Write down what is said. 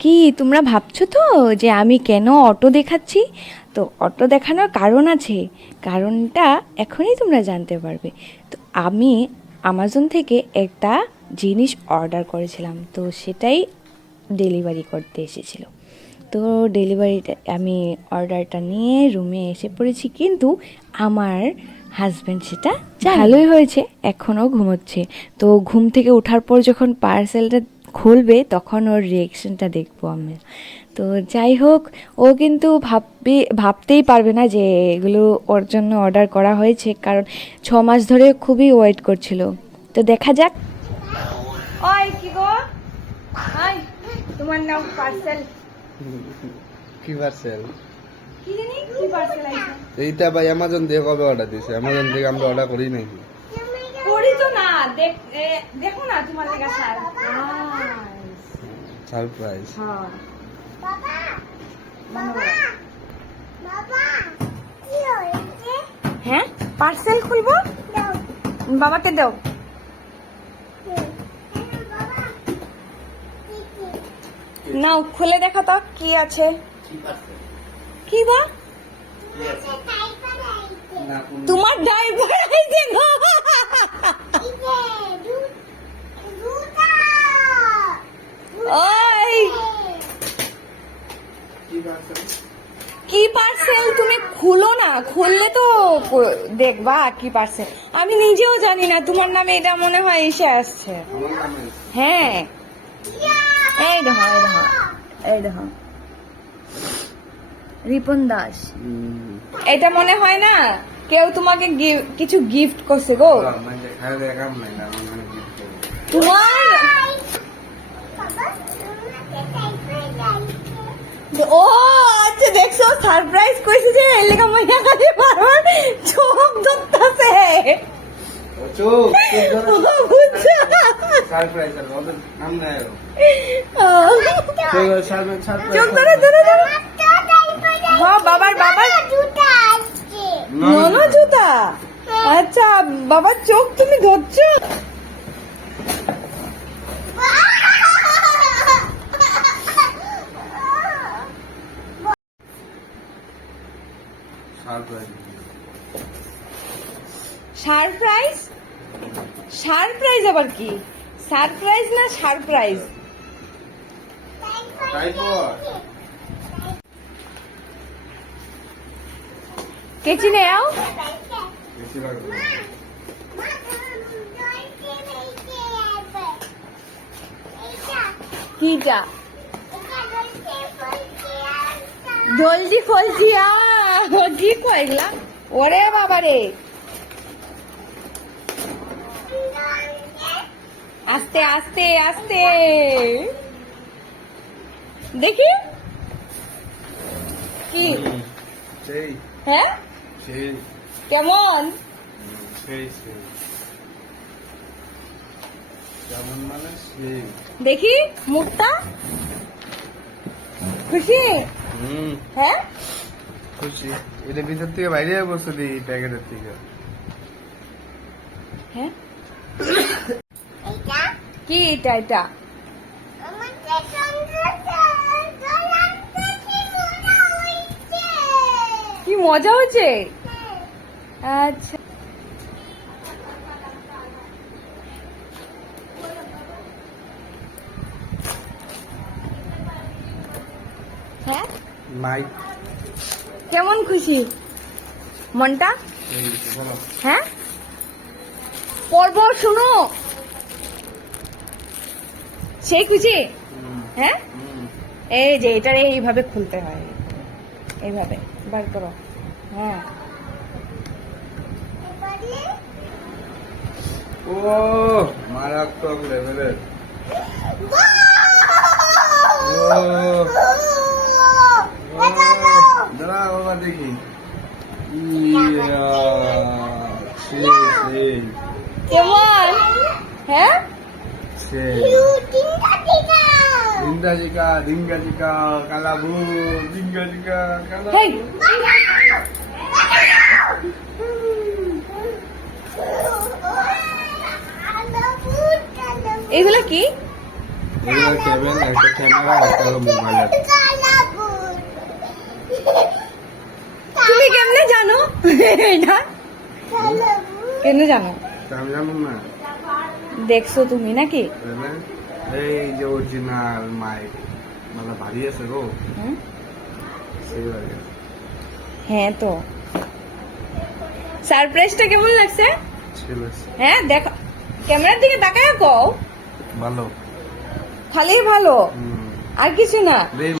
কি তোমরা ভাবছো তো যে আমি কেন অটো দেখাচ্ছি? তো অটো দেখানোর কারণ আছে, কারণটা এখনই তোমরা জানতে পারবে। তো আমি আমাজন থেকে একটা জিনিস অর্ডার করেছিলাম, তো সেটাই ডেলিভারি করতে এসেছিল। তো ডেলিভারিটা আমি অর্ডারটা নিয়ে রুমে এসে পড়েছি, কিন্তু আমার হাজব্যান্ড সেটা ভালোই হয়েছে, এখনও ঘুমোচ্ছে। তো ঘুম থেকে ওঠার পর যখন পার্সেলটা খুলবে তখন ওর রিয়েকশনটা দেখবো আমি। তো যাই হোক, ও কিন্তু ভাবতেই পারবে না যে এগুলো ওর জন্য অর্ডার করা হয়েছে, কারণ 6 মাস ধরে খুবই ওয়েট করছিল। তো দেখা যাক। ওই কি গো, ওই তোমার নাম পার্সেল কি পার্সেল? কি জানি কি পার্সেল আইছে। এইটা ভাই অ্যামাজন থেকে কবে অর্ডার দিয়েছে? অ্যামাজন থেকে আমরা অর্ডার করি নাকি? করি তো না, দেখো না তোমার লাগা সারপ্রাইজ। হ্যাঁ বাবা বাবা কি হয়েছে? হ্যাঁ, পার্সেল খুলবো, দাও বাবাকে দাও। বাবা কি নাও খুলে দেখা তো কি আছে। কি গো, তোমার ডাইপার আইছে গো। ওই কি পার্সেল, তুমি খুলো না, খুললে তো দেখবা কি পার্সেল। আমি নিজেও জানি না, তোমার নামে এটা মনে হয় এসে আসছে। হ্যাঁ, এই দেখো এই দেখো এই দেখো, রিপন দাস। এটা মনে হয় না কেউ তোমাকে কিছু গিফট করছে গো তোমার। ও আচ্ছা, দেখছো সারপ্রাইজ কইছে যে এর লেগা মইয়া কাছে বারবার চোখ ধরতাছে। চোখ বুঝছো? সারপ্রাইজ আর ওদের নাম নাই। চোখ ধরো ধরো ধরো। হ্যাঁ, বাবার জুতা আসছে ননো জুতা। আচ্ছা, বাবার চোখ তুমি ধরছো। সারপ্রাইজ, সারপ্রাইজ আবার কি? সারপ্রাইজ না সারপ্রাইজ। কেচি নেও। কিটা জলদি ফলছি কি কইলা? ওরে বাবা রে, আস্তে আস্তে আস্তে দেখি কি। সেই হ্যাঁ, সেই কেমন? সেই সেই কেমন মানে সেই। দেখি মুখটা, খুশি? হ্যাঁ খুশি। এটা ভিতর থেকে বাইরে বসে দিই প্যাকেটের থেকে। হ্যাঁ, এটা কি এটা? এটা আমাদের কি মজা হচ্ছে? আচ্ছা, হ্যাঁ, মাইক কেমন খুশি মনটা? এই বলো। হ্যাঁ, পর্ব শুনো, সেই খুশি। হ্যাঁ, এই যে এটারে এইভাবে খুলতে হয়, এইভাবে বার করো। হ্যাঁ, ও মারাত্মক লেভেলের। দাঁড়া বাবা দেখি। কেমন? হ্যাঁ, ডিঙ্গাজিকা ডিঙ্গাজিকা কালাবু ডিঙ্গাজিকা কালা। হেই, এগুলো কি? এগুলো কেবল একটা ক্যামেরা একটা হলো মোবাইল আছে। কালাবুল তুমি কেমনে জানো এটা কালাবুল কেন জানো তা আমি জানো না দেখছো তুমি নাকি তাই না? এই যে অরিজিনাল মাইক মানে ভারী আছে গো হুম? সেই ভারী আছে। হ্যাঁ তো সারপ্রাইজটা কেমন লাগছে ঠিক আছে হ্যাঁ দেখো ক্যামেরার দিকে তাকায় কও ভালো খালি ভালো হুম আর কিছু না রে